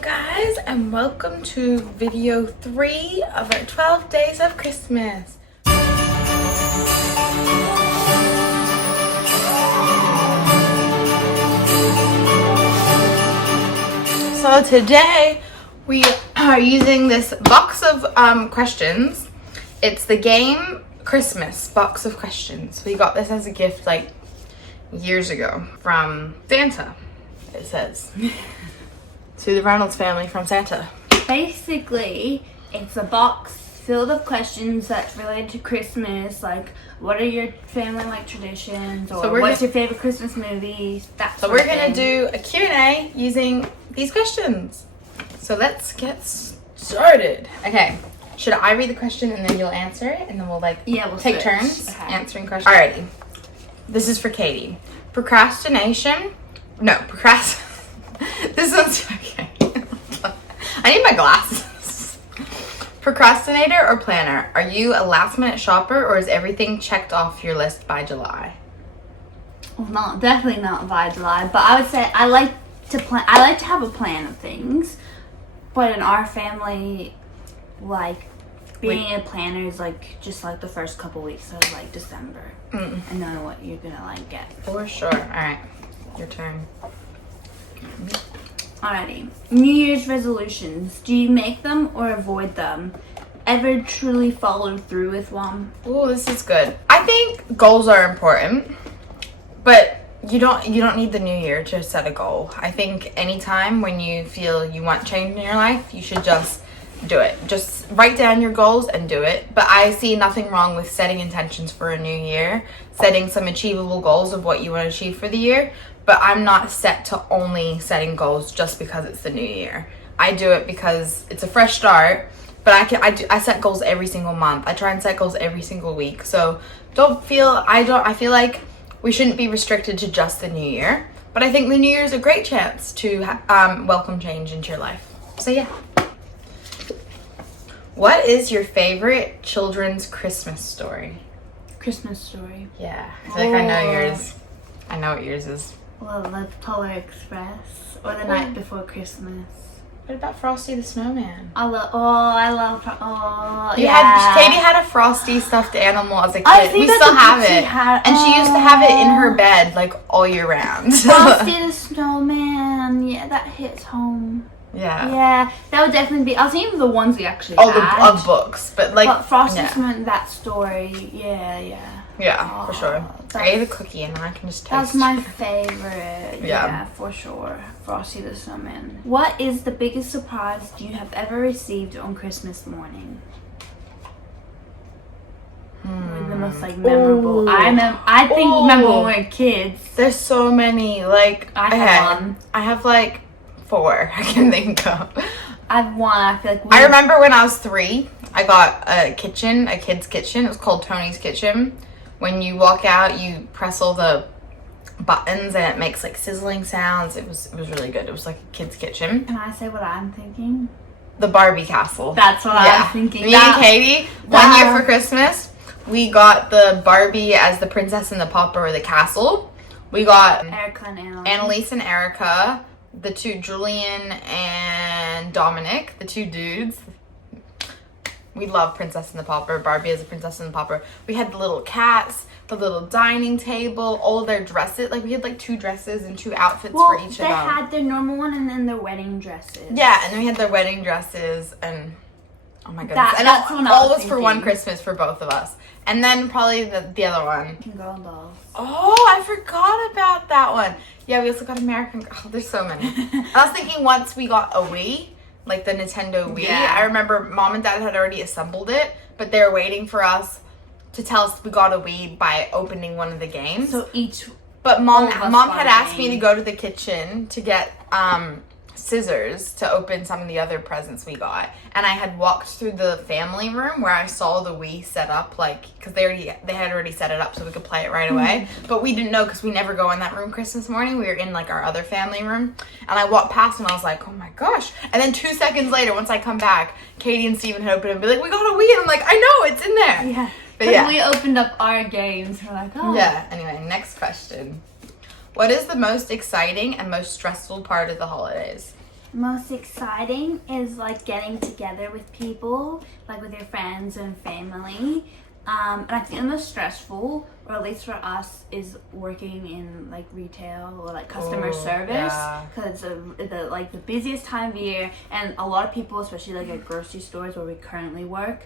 guys, and welcome to video 3 of our 12 days of Christmas. So today we are using this box of questions. It's the game Christmas box of questions. We got this as a gift like years ago from Santa, it says. To the Reynolds family from Santa. Basically, it's a box filled with questions that's related to Christmas, like what are your family like traditions, or what's your favorite Christmas movies, that So we're gonna do a Q&A using these questions. So let's get started. Okay, should I read the question and then you'll answer it, and then we'll we'll take switch. turns Okay. answering questions? Alrighty. This is for Katie. Procrastination? No, This one's okay. I need my glasses. Procrastinator or planner? Are you a last minute shopper, or is everything checked off your list by July? Well, definitely not by July, but I would say I like to plan. I like to have a plan of things, but in our family, like being a planner is like just like the first couple weeks of like December, and knowing what you're gonna like get. For sure. All right, your turn. Alrighty. New Year's resolutions. Do you make them or avoid them? Ever truly follow through with one? Oh, this is good. I think goals are important, but you don't need the new year to set a goal. I think anytime when you feel you want change in your life, you should just do it. Just write down your goals and do it. But I see nothing wrong with setting intentions for a new year, setting some achievable goals of what you want to achieve for the year. But I'm not set to only setting goals just because it's the new year. I do it because it's a fresh start, but I set goals every single month. I try and set goals every single week. So I feel like we shouldn't be restricted to just the new year. But I think the new year is a great chance to welcome change into your life. So yeah. What is your favorite children's Christmas story? Christmas story. Yeah, I feel like I know yours. I know what yours is. Well, the Polar Express or the Night Before Christmas. What about Frosty the Snowman? Katie had a Frosty stuffed animal as a kid. We still have it. And she used to have it in her bed like all year round. Frosty the Snowman. Yeah, that hits home. Yeah. Yeah, that would definitely be. I was thinking of the ones we actually had. Of books, but like. But Frosty the Snowman, that story. Yeah, for sure. I ate a cookie and I can just taste. That's my favorite. Yeah, for sure. Frosty the Snowman. What is the biggest surprise you have ever received on Christmas morning? The most like memorable. Ooh. I think remember when we were kids. There's so many. Like I have one. I have like 4 I can think of. I've one. I feel like I remember when I was 3, I got a kid's kitchen. It was called Tony's Kitchen. When you walk out, you press all the buttons and it makes like sizzling sounds. It was really good. It was like a kid's kitchen. Can I say what I'm thinking? The Barbie castle. That's what I was thinking. Me and Katie, one year for Christmas, we got the Barbie as the princess and the pauper of the castle. We got Erica and Annalise and Erica, the 2 Julian and Dominic, the 2 dudes. We love Princess and the Pauper. Barbie as a Princess and the Pauper. We had the little cats, the little dining table, all their dresses. Like we had like 2 dresses and 2 outfits for each of them. They had their normal one and then their wedding dresses. Yeah, and then we had their wedding dresses and oh my goodness. That's and all was for one Christmas for both of us. And then probably the other one. Girl dolls. Oh, I forgot about that one. Yeah, we also got American. Oh, there's so many. I was thinking once we got a Wii. Like the Nintendo Wii. Yeah. I remember Mom and Dad had already assembled it, but they were waiting for us to tell us we got a Wii by opening one of the games. But Mom had asked me to go to the kitchen to get scissors to open some of the other presents we got, and I had walked through the family room where I saw the Wii set up, like because they had already set it up so we could play it right away. But we didn't know because we never go in that room Christmas morning. We were in like our other family room, and I walked past and I was like, oh my gosh! And then 2 seconds later, once I come back, Katie and Steven had opened it and be like, we got a Wii, and I'm like, I know it's in there. Yeah. But yeah, we opened up our games. We're like, oh. Yeah. Anyway, next question. What is the most exciting and most stressful part of the holidays? Most exciting is like getting together with people, like with your friends and family. And I think the most stressful, or at least for us, is working in like retail or like customer service, because it's the busiest time of year, and a lot of people, especially like at grocery stores where we currently work,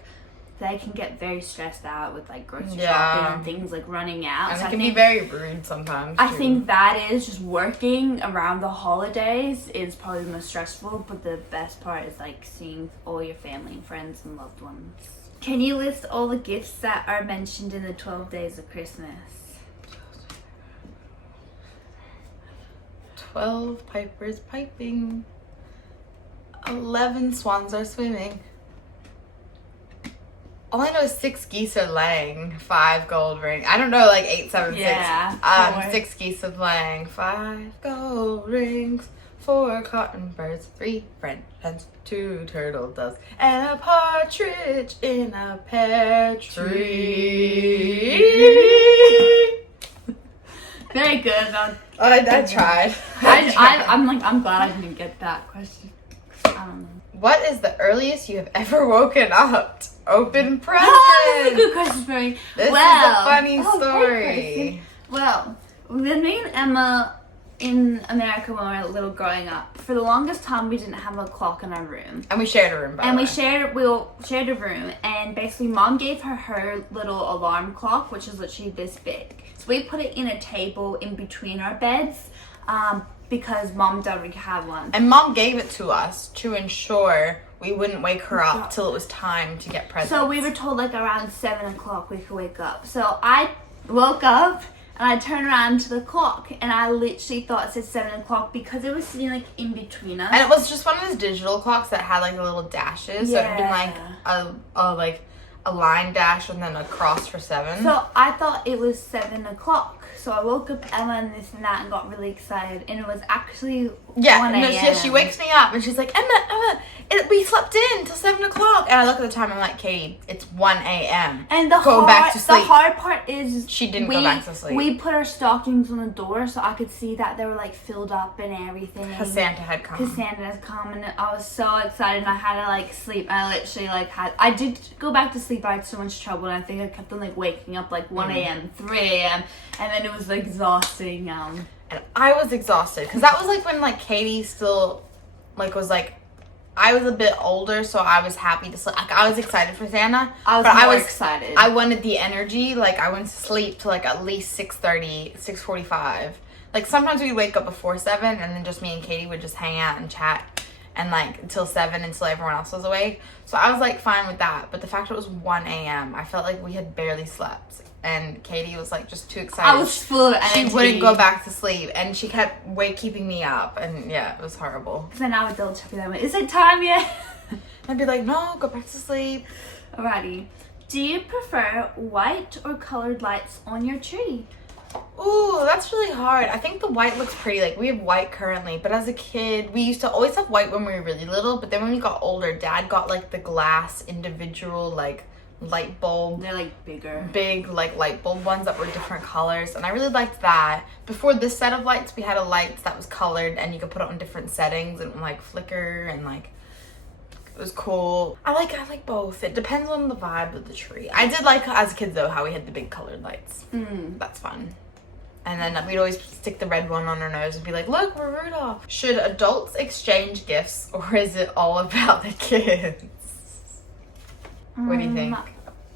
they can get very stressed out with like grocery shopping and things like running out. And so it can be very rude sometimes. I think that is just working around the holidays is probably the most stressful, but the best part is like seeing all your family and friends and loved ones. Can you list all the gifts that are mentioned in the 12 Days of Christmas? 12 pipers piping. 11 swans are swimming. All I know is 6 geese are laying, 5 gold rings. I don't know, like 8, 7, 6. 6 geese are laying, 5 gold rings, 4 cotton birds, 3 French hens, 2 turtle doves, and a partridge in a pear tree. Very good. I tried. I'm glad I didn't get that question. I don't know. What is the earliest you have ever woken up? Open presents. Oh, that's a good question for me. This is a funny story. Okay. Well, with me and Emma in America when we were little growing up, for the longest time we didn't have a clock in our room. And we shared a room, by the way. We all shared a room, and basically Mom gave her little alarm clock, which is literally this big. So we put it in a table in between our beds, because Mom and Dad already had one. And Mom gave it to us to ensure we wouldn't wake her up till it was time to get presents. So we were told like around 7 o'clock we could wake up. So I woke up and I turned around to the clock, and I literally thought it said 7 o'clock because it was sitting like in between us. And it was just one of those digital clocks that had like the little dashes. So it would be like a line dash and then a cross for 7. So I thought it was 7 o'clock. So I woke up Emma and this and that and got really excited, and it was actually 1 a.m. She wakes me up and she's like, Emma, we slept in till 7 o'clock. And I look at the time and I'm like, Katie, it's 1 a.m. And go back to sleep. The hard part is she didn't go back to sleep. We put our stockings on the door so I could see that they were like filled up and everything. Because Santa had come. And I was so excited, and I had to like sleep. I literally I did go back to sleep. I had so much trouble, and I think I kept on like waking up like 1 a.m., 3 a.m. and then it was like exhausting. And I was exhausted because that was like when like Katie still like was like, I was a bit older, so I was happy to sleep. Like, I was excited for Santa. I was excited. I wanted the energy. Like, I went to sleep till like at least 6:30, 6:45. Like, sometimes we'd wake up before 7, and then just me and Katie would just hang out and chat, and like until 7 until everyone else was awake. So I was like fine with that. But the fact it was 1 a.m., I felt like we had barely slept. And Katie was like just too excited. I was full of energy. She wouldn't go back to sleep, and she kept keeping me up, and yeah, it was horrible. Because then I would double check with them. Is it time yet? I'd be like, no, go back to sleep. Alrighty. Do you prefer white or colored lights on your tree? Ooh, that's really hard. I think the white looks pretty. Like, we have white currently, but as a kid, we used to always have white when we were really little, but then when we got older, Dad got like the glass individual like light bulb. They're like big like light bulb ones that were different colors, and I really liked that. Before this set of lights, we had a light that was colored, and you could put it on different settings and like flicker, and like it was cool. I like both. It depends on the vibe of the tree. I did like as kids though how we had the big colored lights. That's fun. And then we'd always stick the red one on our nose and be like, look, we're Rudolph. Should adults exchange gifts, or is it all about the kids? What do you think?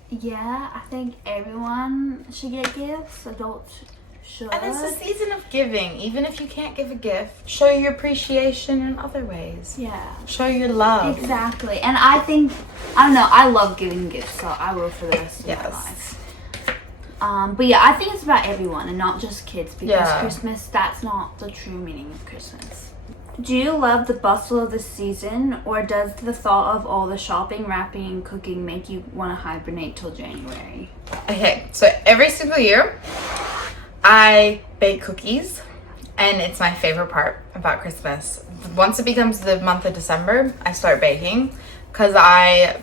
Yeah, I think everyone should get gifts. Adults should. And it's a season of giving. Even if you can't give a gift, show your appreciation in other ways. Yeah. Show your love. Exactly. And I think, I don't know, I love giving gifts, so I will for the rest of my life. But yeah, I think it's about everyone and not just kids, because Christmas, that's not the true meaning of Christmas. Do you love the bustle of the season, or does the thought of all the shopping, wrapping, and cooking make you want to hibernate till January? Okay, so every single year, I bake cookies, and it's my favorite part about Christmas. Once it becomes the month of December, I start baking, because I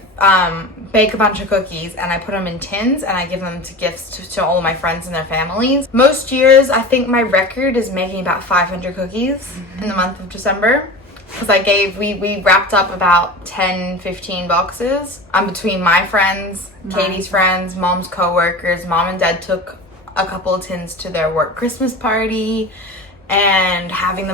bake a bunch of cookies and I put them in tins and I give them to gifts to all of my friends and their families. Most years, I think my record is making about 500 cookies in the month of December. Because we wrapped up about 10, 15 boxes between my friends, Katie's friends, mom's coworkers. Mom and dad took a couple of tins to their work Christmas party, and having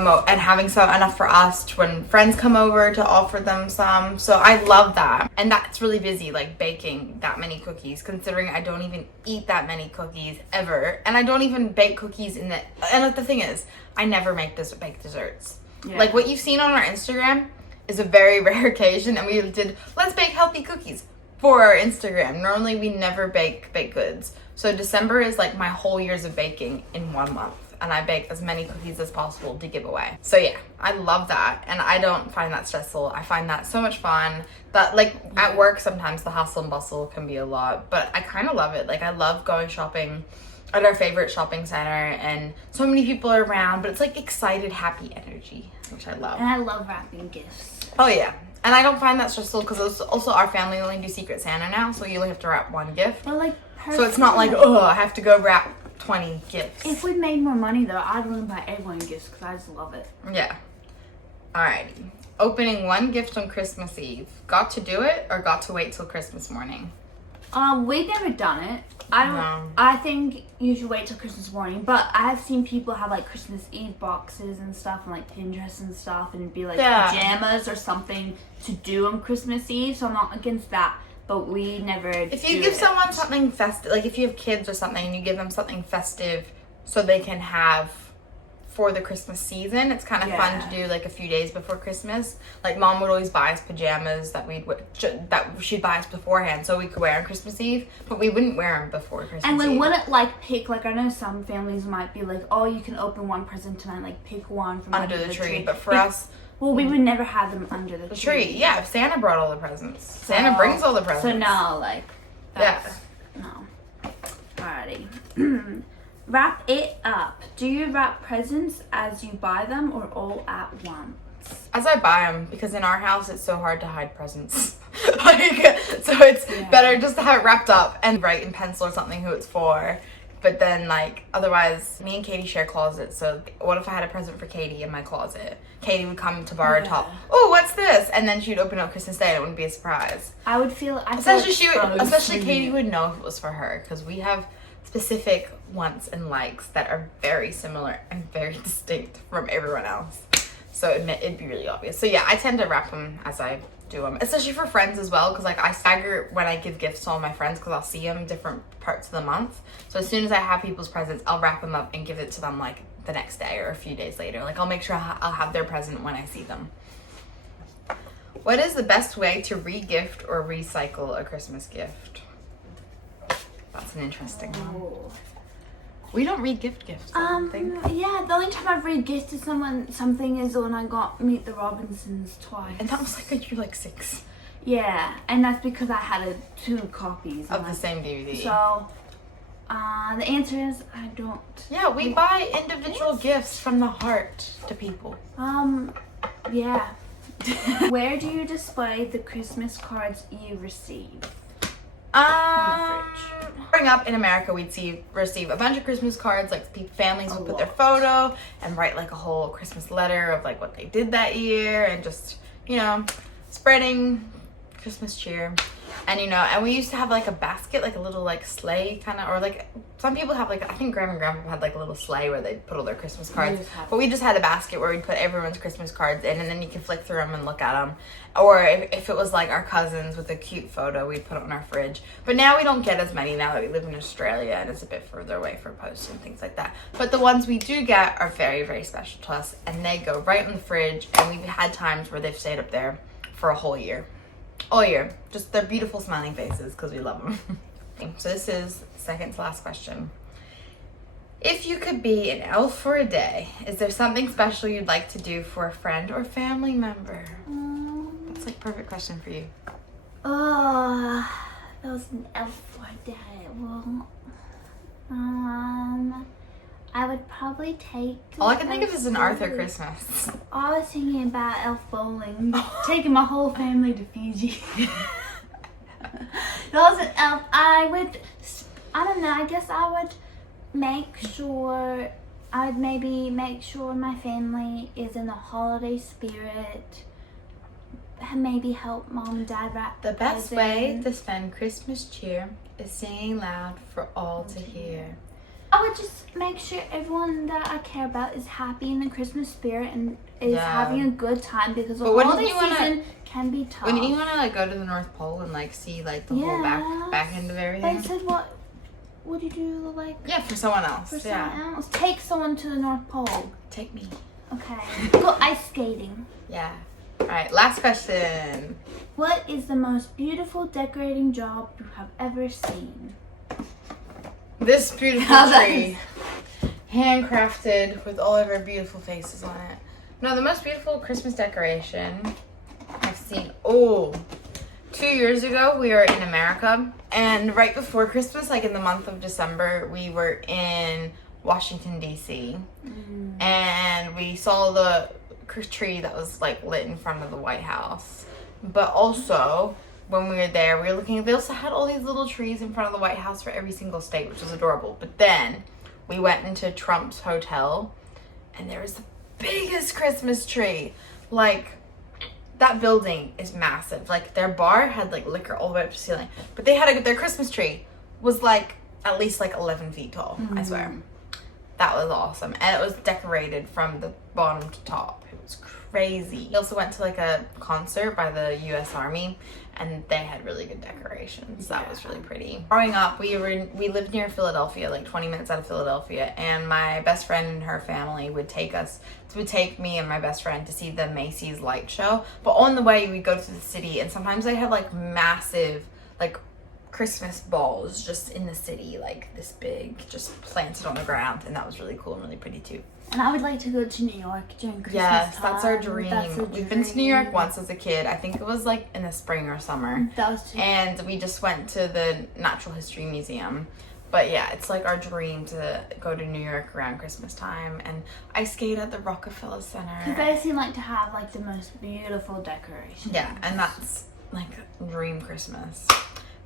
some enough for us when friends come over to offer them some. So I love that. And that's really busy, like baking that many cookies, considering I don't even eat that many cookies ever. And I don't even bake cookies and the thing is, I never bake desserts. Yeah. Like what you've seen on our Instagram is a very rare occasion, and we did let's bake healthy cookies for our Instagram. Normally we never bake baked goods. So December is like my whole years of baking in 1 month. And I bake as many cookies as possible to give away. So yeah, I love that. And I don't find that stressful. I find that so much fun. That like at work, sometimes the hustle and bustle can be a lot, but I kind of love it. Like I love going shopping at our favorite shopping center, and so many people are around, but it's like excited, happy energy, which I love. And I love wrapping gifts. Oh yeah. And I don't find that stressful because also our family only do Secret Santa now, so you only have to wrap one gift. But like, so it's not like, oh, I have to go wrap 20 gifts. If we made more money though, I'd want to buy everyone gifts because I just love it. Yeah. Alrighty. Opening one gift on Christmas Eve. Got to do it or got to wait till Christmas morning? We've never done it. I think you should wait till Christmas morning, but I've seen people have like Christmas Eve boxes and stuff and like Pinterest and stuff and be like pajamas or something to do on Christmas Eve, so I'm not against that. But we never If you give someone something festive, like if you have kids or something and you give them something festive so they can have for the Christmas season, it's kind of fun to do like a few days before Christmas. Like mom would always buy us pajamas that she'd buy us beforehand so we could wear on Christmas Eve, but we wouldn't wear them before Christmas And we Eve. wouldn't like pick, like I know some families might be like, oh, you can open one present tonight, like pick one from under the tree. But for us, well, we would never have them under the tree. Yeah, if Santa brought all the presents. Santa brings all the presents. So no, like, no. Alrighty. Wrap it up. Do you wrap presents as you buy them or all at once? As I buy them, because in our house it's so hard to hide presents. So it's better just to have it wrapped up and write in pencil or something who it's for. But then, like, otherwise, me and Katie share closets. So what if I had a present for Katie in my closet? Katie would come to borrow a top. Oh, what's this? And then she'd open it on Christmas Day and it wouldn't be a surprise. Especially Katie would know if it was for her, because we have specific wants and likes that are very similar and very distinct from everyone else. So it'd be really obvious. So yeah, I tend to wrap them as I do them, especially for friends as well, because like I stagger when I give gifts to all my friends because I'll see them different parts of the month. So as soon as I have people's presents, I'll wrap them up and give it to them like the next day or a few days later. Like I'll make sure I'll have their present when I see them. What is the best way to re-gift or recycle a Christmas gift? That's an interesting one. We don't re-gift gifts, I don't think. Yeah, the only time I've re-gifted someone something is when I got Meet the Robinsons twice. And that was like when you were like 6. Yeah, and that's because I had 2 copies of the same DVD. So, the answer is I don't. Yeah, we buy individual gifts from the heart to people. Yeah. Where do you display the Christmas cards you receive? On the fridge. Growing up in America, we'd receive a bunch of Christmas cards. Like families would put their photo and write like a whole Christmas letter of like what they did that year and just, you know, spreading Christmas cheer. And you know, and we used to have like a basket, like a little like sleigh kind of, or like some people have like, I think Grandma and Grandpa had like a little sleigh where they'd put all their Christmas cards. But we just had a basket where we'd put everyone's Christmas cards in, and then you could flick through them and look at them. Or if it was like our cousins with a cute photo, we'd put it on our fridge. But now we don't get as many now that we live in Australia and it's a bit further away for post and things like that. But the ones we do get are very, very special to us, and they go right in the fridge, and we've had times where they've stayed up there for a whole year. All year. Just their beautiful smiling faces because we love them. So this is second to last question. If you could be an elf for a day, is there something special you'd like to do for a friend or family member? That's like a perfect question for you. Oh, that was an elf for a day. Well, I would probably take... All I can think of is an Arthur Christmas. I was thinking about elf bowling. Taking my whole family to Fiji. That was an elf. I don't know, I guess I would make sure I would maybe make sure my family is in the holiday spirit. Maybe help mom and dad wrap The best way presents. to spend Christmas cheer is singing loud for all to hear. I would just make sure everyone that I care about is happy in the Christmas spirit and is having a good time, because the holiday season can be tough. Wouldn't you want to like go to the North Pole and like see like the whole back end of everything? Like, said what would you do, like? Yeah, for someone else. For someone else. Take someone to the North Pole. Take me. Okay. Go ice skating. Yeah. All right. Last question. What is the most beautiful decorating job you have ever seen? This beautiful tree, handcrafted with all of our beautiful faces on it. No, the most beautiful Christmas decoration I've seen. 2 years ago, we were in America, and right before Christmas, like in the month of December, we were in Washington, D.C., and we saw the tree that was like lit in front of the White House. But also, when we were there, we were looking, they also had all these little trees in front of the White House for every single state, which was adorable. But then we went into Trump's hotel, and there was the biggest Christmas tree. Like, that building is massive. Like, their bar had like liquor all the way up to the ceiling, but they had their Christmas tree was like at least like 11 feet tall. I swear. That was awesome. And it was decorated from the bottom to top. It was crazy. We also went to like a concert by the US Army, and they had really good decorations. That was really pretty. Growing up, we lived near Philadelphia, like 20 minutes out of Philadelphia, and my best friend and her family would take me and my best friend to see the Macy's light show. But on the way, we'd go to the city, and sometimes they had like massive like Christmas balls just in the city, like this big, just planted on the ground, and that was really cool and really pretty too. And I would like to go to New York during Christmas Yes, time. that's our dream. We've been to New York once as a kid. I think it was like in the spring or summer. That was too. And we just went to the Natural History Museum. But yeah, it's like our dream to go to New York around Christmas time and ice skate at the Rockefeller Center. You guys seem like to have like the most beautiful decorations. Yeah, and that's like dream Christmas.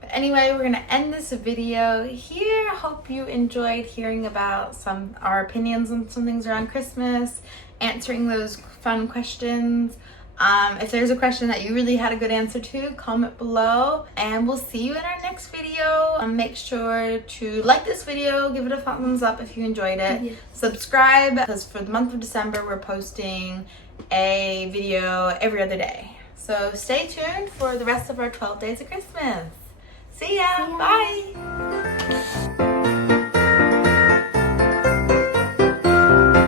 But anyway, we're gonna end this video here. Hope you enjoyed hearing about our opinions on some things around Christmas, answering those fun questions. If there's a question that you really had a good answer to, comment below, and we'll see you in our next video. Make sure to like this video, give it a thumbs up if you enjoyed it. Yes. Subscribe, because for the month of December, we're posting a video every other day. So stay tuned for the rest of our 12 days of Christmas. See ya. Bye.